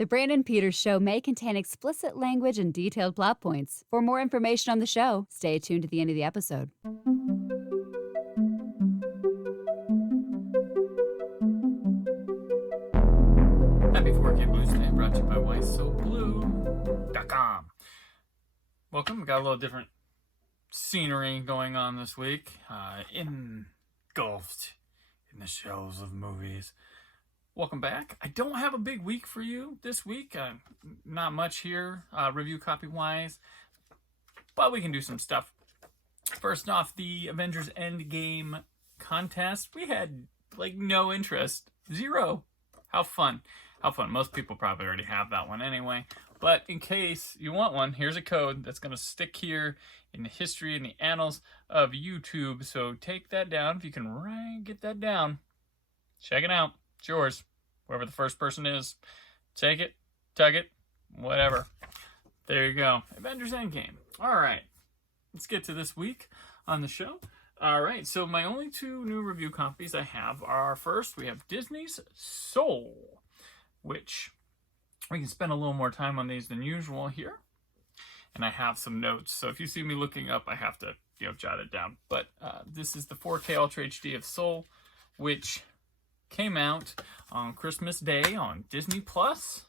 The Brandon Peters Show may contain explicit language and detailed plot points. For more information on the show, stay tuned to the end of the episode. Happy 4K BLUsday, brought to you by WhySoBlue.com. Welcome. We got a little different scenery going on this week. Engulfed in the shelves of movies. Welcome back. I don't have a big week for you this week. Not much here, review copy wise, but we can do some stuff. First off, the Avengers Endgame contest. We had like no interest, zero. How fun. How fun. Most people probably already have that one anyway. But in case you want one, here's a code that's going to stick here in the history and the annals of YouTube. So take that down. If you can get that down, check it out. It's yours. Whoever the first person is, take it, tug it, whatever. There you go. Avengers Endgame. All right. Let's get to this week on the show. All right. So my only two new review copies I have are, first, we have Disney's Soul, which we can spend a little more time on these than usual here. And I have some notes. So if you see me looking up, I have to jot it down. But this is the 4K Ultra HD of Soul, which came out on Christmas Day on Disney Plus,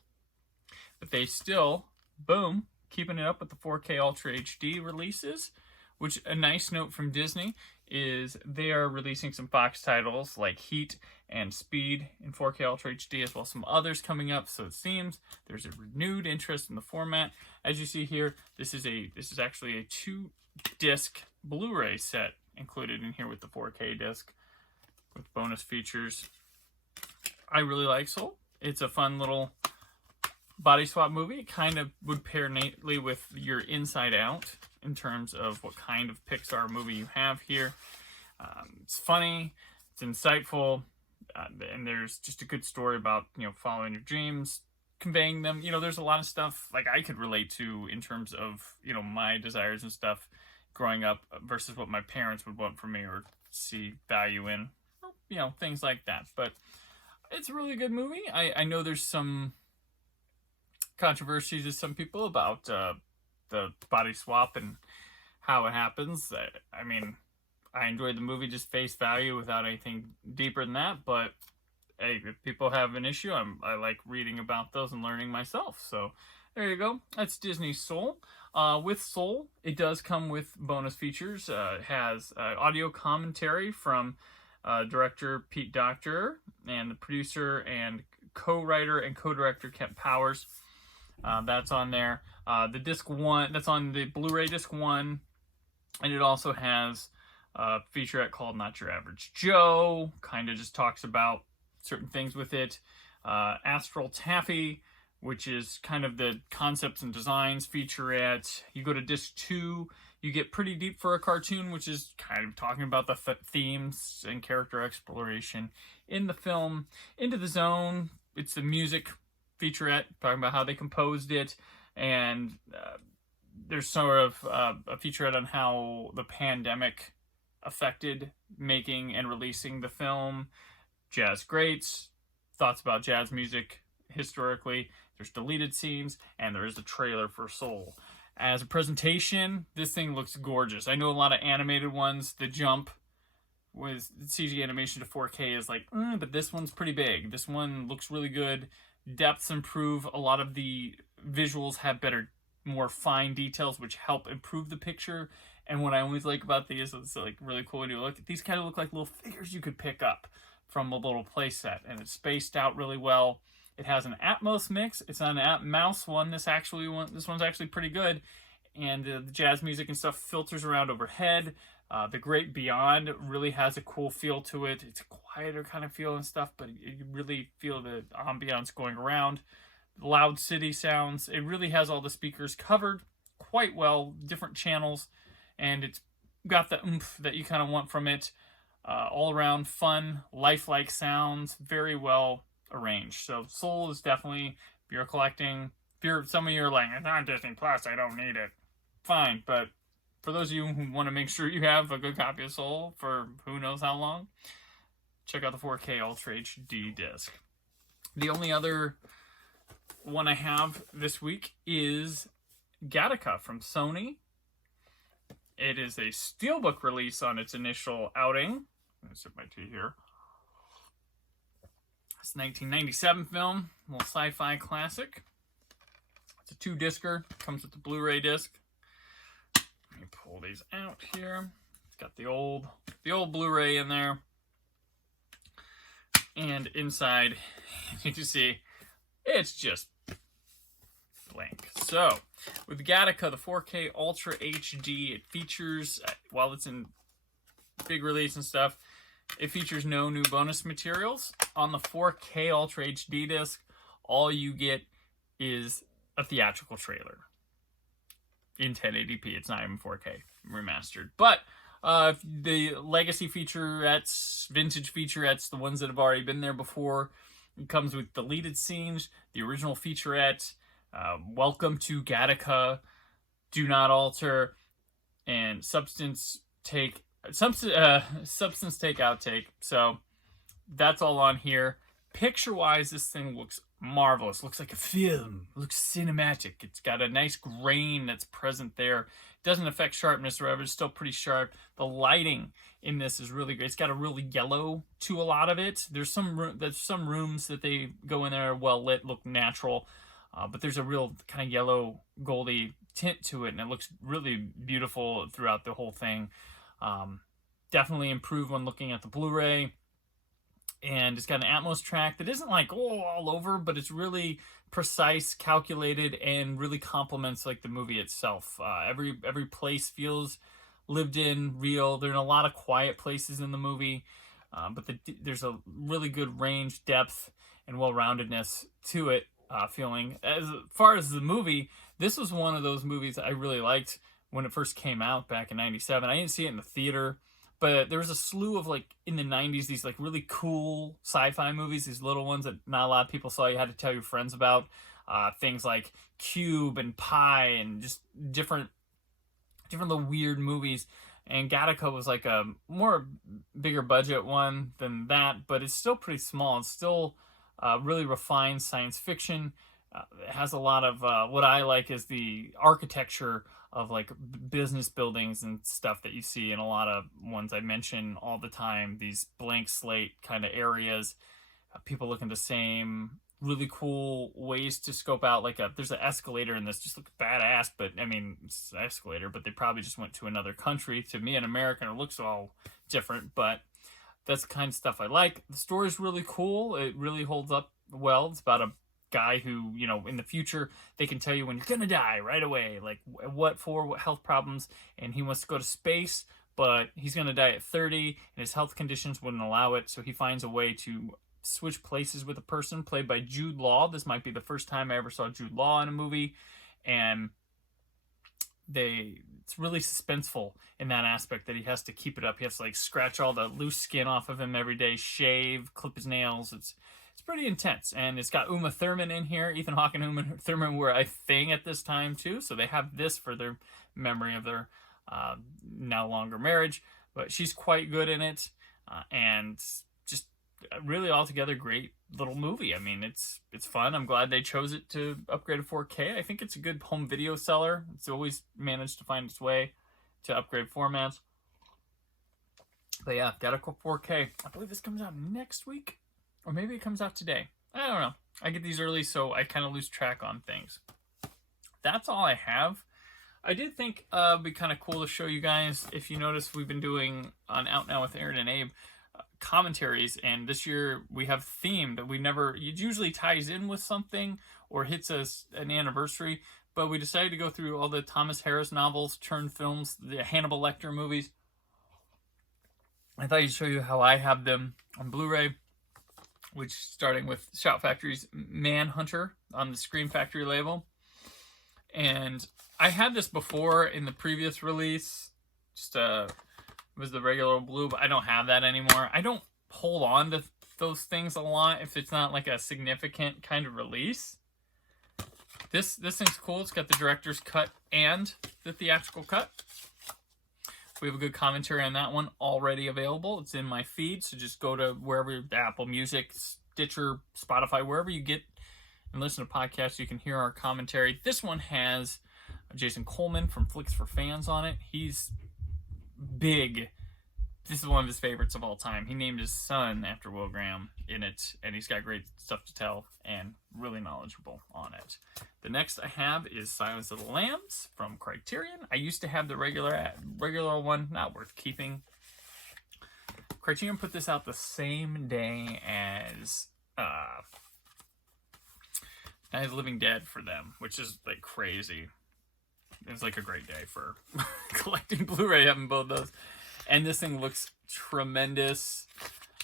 but they still, boom, keeping it up with the 4K Ultra HD releases, which a nice note from Disney is they are releasing some Fox titles like Heat and Speed in 4K Ultra HD, as well as some others coming up. So it seems there's a renewed interest in the format. As you see here, this is actually a 2-disc Blu-ray set included in here with the 4K disc with bonus features. I really like Soul. It's a fun little body swap movie. It kind of would pair neatly with your Inside Out in terms of what kind of Pixar movie you have here. It's funny, it's insightful, and there's just a good story about following your dreams, conveying them. There's a lot of stuff like I could relate to in terms of my desires and stuff growing up versus what my parents would want from me or see value in, things like that. But it's a really good movie. I know there's some controversy to some people about the body swap and how it happens. I mean, I enjoyed the movie just face value without anything deeper than that. But hey, if people have an issue, I like reading about those and learning myself. So there you go. That's Disney's Soul. With Soul, it does come with bonus features. It has audio commentary from director Pete Docter and the producer and co-writer and co-director Kent Powers. That's on there. The disc one, that's on the Blu-ray disc 1, and it also has a featurette called Not Your Average Joe. Kind of just talks about certain things with it. Astral Taffy, which is kind of the concepts and designs featurette. You go to disc 2, you get Pretty Deep for a Cartoon, which is kind of talking about the themes and character exploration in the film. Into the Zone, it's the music featurette, talking about how they composed it. And there's sort of a featurette on how the pandemic affected making and releasing the film. Jazz Greats, thoughts about jazz music historically. There's deleted scenes, and there is the trailer for Soul. As a presentation, this thing looks gorgeous. I know a lot of animated ones, the jump with CG animation to 4K is like, but this one's pretty big. This one looks really good. Depths improve. A lot of the visuals have better, more fine details, which help improve the picture. And what I always like about these, it's like really cool when you look at these, kind of look like little figures you could pick up from a little playset, and it's spaced out really well. It has an Atmos mix. It's not an mouse one. This one's actually pretty good. And the jazz music and stuff filters around overhead. The Great Beyond really has a cool feel to it. It's a quieter kind of feel and stuff, but you really feel the ambiance going around. Loud city sounds. It really has all the speakers covered quite well, different channels, and it's got the oomph that you kind of want from it. All around fun, lifelike sounds, very well arranged. So Soul is definitely, if you're collecting, some of you are like, it's on Disney Plus, I don't need it. Fine, but for those of you who want to make sure you have a good copy of Soul for who knows how long, check out the 4K Ultra HD disc. The only other one I have this week is Gattaca from Sony. It is a steelbook release on its initial outing. I'm going to sip my tea here. It's a 1997 film, a little sci-fi classic. It's a 2-discer, comes with the Blu-ray disc. Let me pull these out here. It's got the old Blu-ray in there. And inside, you can see, it's just blank. So, with Gattaca, the 4K Ultra HD, it features, while it's in big release and stuff, it features no new bonus materials. On the 4K Ultra HD disc, all you get is a theatrical trailer in 1080p. It's not even 4K remastered. But the legacy featurettes, vintage featurettes, the ones that have already been there before, it comes with deleted scenes, the original featurette, Welcome to Gattaca, Do Not Alter, and Substance Take Outtake. So that's all on here. Picture-wise, this thing looks marvelous. Looks like a film. Looks cinematic. It's got a nice grain that's present there. It doesn't affect sharpness or whatever. It's still pretty sharp. The lighting in this is really great. It's got a really yellow to a lot of it. There's some rooms that they go in there well lit, look natural. But there's a real kind of yellow, goldy tint to it, and it looks really beautiful throughout the whole thing. Definitely improved when looking at the Blu-ray. And it's got an Atmos track that isn't like all over, but it's really precise, calculated, and really complements like the movie itself. Every place feels lived in, real. There are a lot of quiet places in the movie, but there's a really good range, depth, and well-roundedness to it. Feeling. As far as the movie, this was one of those movies I really liked when it first came out back in '97. I didn't see it in the theater, but there was a slew of, like, in the '90s, these like really cool sci-fi movies, these little ones that not a lot of people saw. You had to tell your friends about. Things like Cube and Pi and just different little weird movies. And Gattaca was like a more bigger budget one than that, but it's still pretty small. It's still really refined science fiction. It has a lot of what I like is the architecture of like business buildings and stuff that you see in a lot of ones I mention all the time. These blank slate kind of areas, people looking the same. Really cool ways to scope out. Like there's an escalator in this, just looks badass. But I mean, it's an escalator, but they probably just went to another country. To me, an American, it looks all different, but that's the kind of stuff I like. The story's really cool. It really holds up well. It's about a guy who, you know, in the future, they can tell you when you're going to die right away. Like, what health problems. And he wants to go to space, but he's going to die at 30, and his health conditions wouldn't allow it. So he finds a way to switch places with a person played by Jude Law. This might be the first time I ever saw Jude Law in a movie. And it's really suspenseful in that aspect that he has to keep it up. He has to like scratch all the loose skin off of him every day, shave, clip his nails. It's pretty intense. And it's got Uma Thurman in here. Ethan Hawke and Uma Thurman were a thing at this time too, so they have this for their memory of their now longer marriage. But she's quite good in it, and just really altogether great little movie. I mean, it's fun. I'm glad they chose it to upgrade to 4K. I think it's a good home video seller. It's always managed to find its way to upgrade formats. But yeah, Gattaca 4K. I believe this comes out next week, or maybe it comes out today. I don't know. I get these early, so I kind of lose track on things. That's all I have. I did think it'd be kind of cool to show you guys. If you notice, we've been doing on Out Now with Aaron and Abe commentaries, and this year we have themed. It usually ties in with something or hits us an anniversary, but we decided to go through all the Thomas Harris novels turned films, the Hannibal Lecter movies. I thought I'd show you how I have them on Blu-ray, which starting with Shout Factory's Manhunter on the Scream Factory label. And I had this before in the previous release, just was the regular blue, but I don't have that anymore. I don't hold on to those things a lot if it's not like a significant kind of release. This thing's cool. It's got the director's cut and the theatrical cut. We have a good commentary on that one already available. It's in my feed, so just go to wherever, Apple Music, Stitcher, Spotify, wherever you get and listen to podcasts, you can hear our commentary. This one has Jason Coleman from Flicks for Fans on it. He's big. This is one of his favorites of all time. He named his son after Will Graham in it, and he's got great stuff to tell and really knowledgeable on it. The next I have is Silence of the Lambs from Criterion. I used to have the regular one, not worth keeping. Criterion put this out the same day as Night of the Living Dead for them, which is like crazy. It's like a great day for collecting Blu-ray, having both those. And this thing looks tremendous.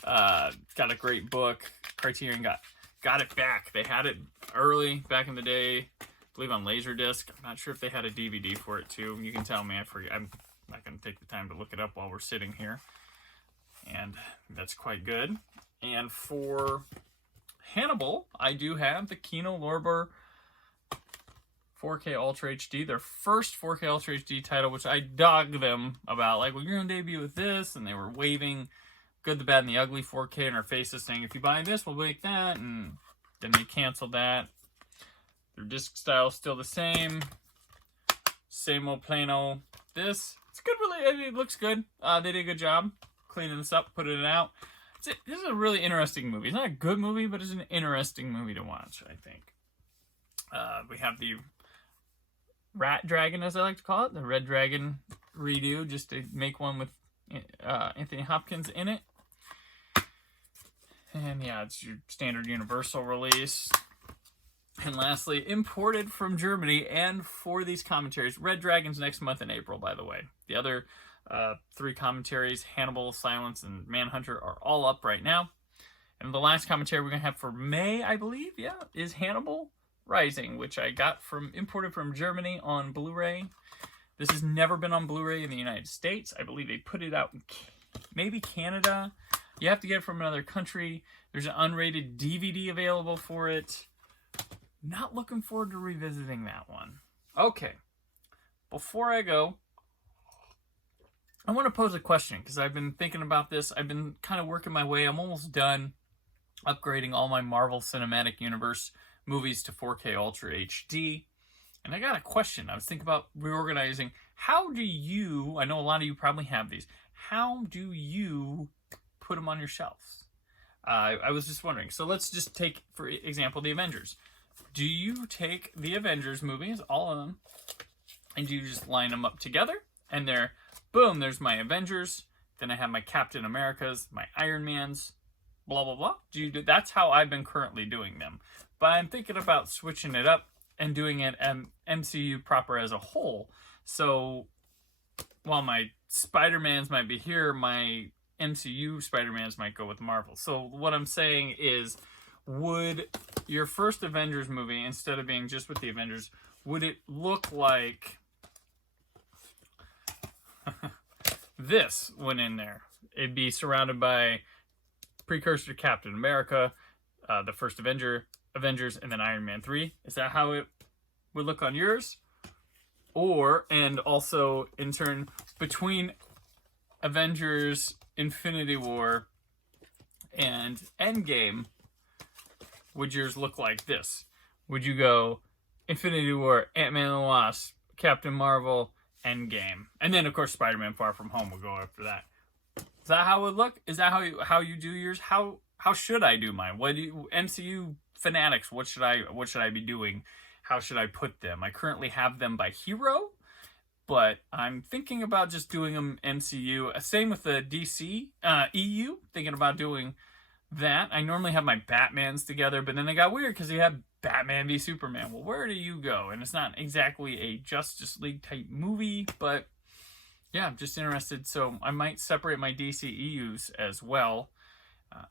Got a great book. Criterion got it back. They had it early back in the day, I believe on Laserdisc. I'm not sure if they had a DVD for it too. You can tell me. I forget. I'm not going to take the time to look it up while we're sitting here. And that's quite good. And for Hannibal, I do have the Kino Lorber 4K Ultra HD, their first 4K Ultra HD title, which I dogged them about, like, well, you're going to debut with this, and they were waving Good, the Bad, and the Ugly 4K in our faces, saying, if you buy this, we'll make that, and then they canceled that. Their disc style is still the same old plain old this. It's good, really, it looks good. They did a good job cleaning this up, putting it out. This is a really interesting movie. It's not a good movie, but it's an interesting movie to watch, I think. We have the Rat Dragon, as I like to call it, the Red Dragon redo, just to make one with Anthony Hopkins in it. And yeah, it's your standard Universal release. And lastly, imported from Germany, and for these commentaries, Red Dragon's next month in April, by the way. The other 3 commentaries, Hannibal, Silence, and Manhunter, are all up right now. And the last commentary we're going to have for May, I believe, is Hannibal Rising, which I got imported from Germany on Blu-ray. This has never been on Blu-ray in the United States. I believe they put it out in maybe Canada. You have to get it from another country. There's an unrated DVD available for it. Not looking forward to revisiting that one. Okay, before I go, I want to pose a question, because I've been thinking about this. I've been kind of working my way. I'm almost done upgrading all my Marvel Cinematic Universe movies to 4K Ultra HD. And I got a question. I was thinking about reorganizing. How do you, I know a lot of you probably have these, how do you put them on your shelves? I was just wondering. So let's just take, for example, the Avengers. Do you take the Avengers movies, all of them, and do you just line them up together? And they're, boom, there's my Avengers. Then I have my Captain Americas, my Iron Mans, blah, blah, blah. That's how I've been currently doing them. But I'm thinking about switching it up and doing it MCU proper as a whole. So while my Spider-Mans might be here, my MCU Spider-Mans might go with Marvel. So what I'm saying is, would your first Avengers movie, instead of being just with the Avengers, would it look like this went in there? It'd be surrounded by precursor to Captain America, the first Avengers, and then Iron Man 3. Is that how it would look on yours? Or, and also in turn, between Avengers, Infinity War, and Endgame, would yours look like this? Would you go Infinity War, Ant-Man and the Wasp, Captain Marvel, Endgame, and then of course Spider-Man Far From Home will go after that? Is that how it would look? Is that how you do yours? How should I do mine? What do you, MCU fanatics, what should I be doing? How should I put them? I currently have them by hero, but I'm thinking about just doing them MCU. Same with the DC EU, thinking about doing that. I normally have my Batmans together, but then they got weird because you have Batman v Superman. Well, where do you go? And it's not exactly a Justice League type movie, but yeah, I'm just interested. So I might separate my DC EUs as well.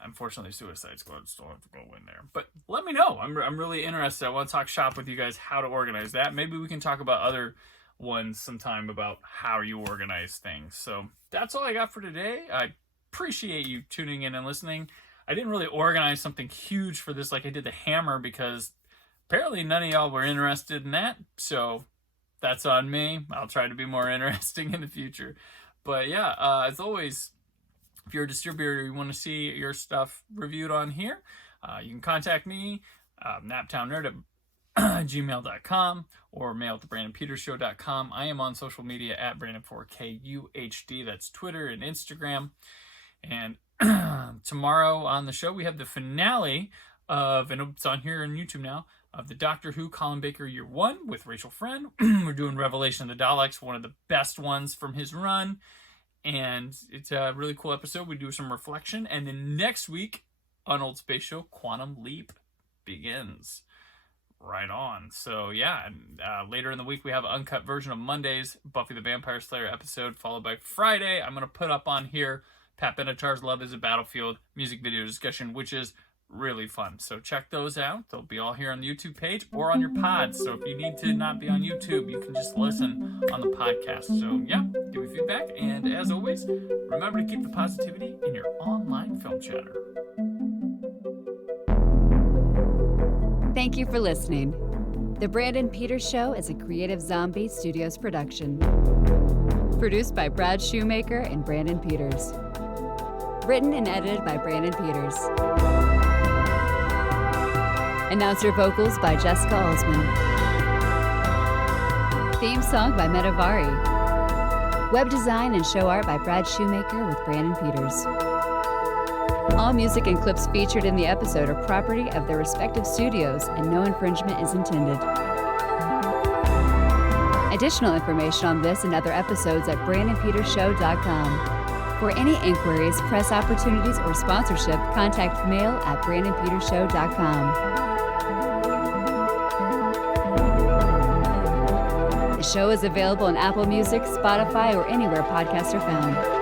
Unfortunately, Suicide Squad still have to go in there. But let me know. I'm really interested. I want to talk shop with you guys how to organize that. Maybe we can talk about other ones sometime about how you organize things. So that's all I got for today. I appreciate you tuning in and listening. I didn't really organize something huge for this like I did the Hammer, because apparently none of y'all were interested in that. So that's on me. I'll try to be more interesting in the future. But yeah, as always, if you're a distributor, you want to see your stuff reviewed on here, you can contact me. naptownnerd@gmail.com or mail@thebrandonpetersshow.com. I am on social media at Brandon4KUHD. That's Twitter and Instagram. And tomorrow on the show, we have the finale of, and it's on here on YouTube now, of the Doctor Who Colin Baker Year 1 with Rachel Friend. We're doing Revelation of the Daleks, one of the best ones from his run. And it's a really cool episode. We do some reflection. And then next week on Old Space Show, Quantum Leap begins. Right on. So yeah, and later in the week we have an uncut version of Monday's Buffy the Vampire Slayer episode, followed by Friday. I'm going to put up on here Pat Benatar's Love is a Battlefield music video discussion, which is really fun. So check those out. They'll be all here on the YouTube page or on your pods. So if you need to not be on YouTube, you can just listen on the podcast. So yeah, give me feedback. And as always, remember to keep the positivity in your online film chatter. Thank you for listening. The Brandon Peters Show is a Creative Zombie Studios production. Produced by Brad Shoemaker and Brandon Peters. Written and edited by Brandon Peters. Announcer vocals by Jessica Alsman. Theme song by Metavari. Web design and show art by Brad Shoemaker with Brandon Peters. All music and clips featured in the episode are property of their respective studios, and no infringement is intended. Additional information on this and other episodes at BrandonPetersShow.com. For any inquiries, press opportunities, or sponsorship, contact mail at BrandonPetersShow.com. The show is available on Apple Music, Spotify, or anywhere podcasts are found.